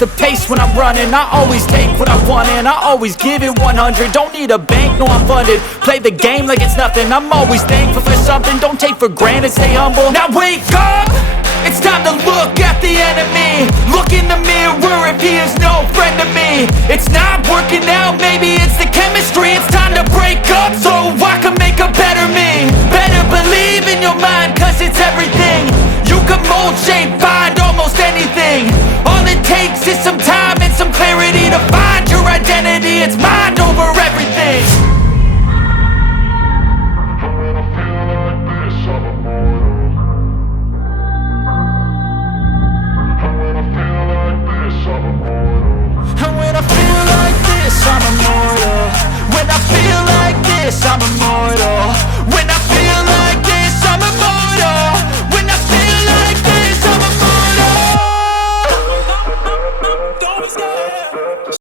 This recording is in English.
the pace when I'm running. I always take what I want and I always give it 100. Don't need a bank, no I'm funded. Play the game like it's nothing. I'm always thankful for something. Don't take for granted, stay humble. Now wake up! It's time to look at the enemy. Look in the mirror if he is no friend to me. It's not working out, maybe it's the chemistry. It's time to break up so I can make a better me. Better believe in your mind, cause it's everything. You can mold, shape, find almost anything. All it takes is some time and some clarity to find your identity. It's mind over everything. And when I feel like this, I'm immortal. When I feel like this, I'm immortal. When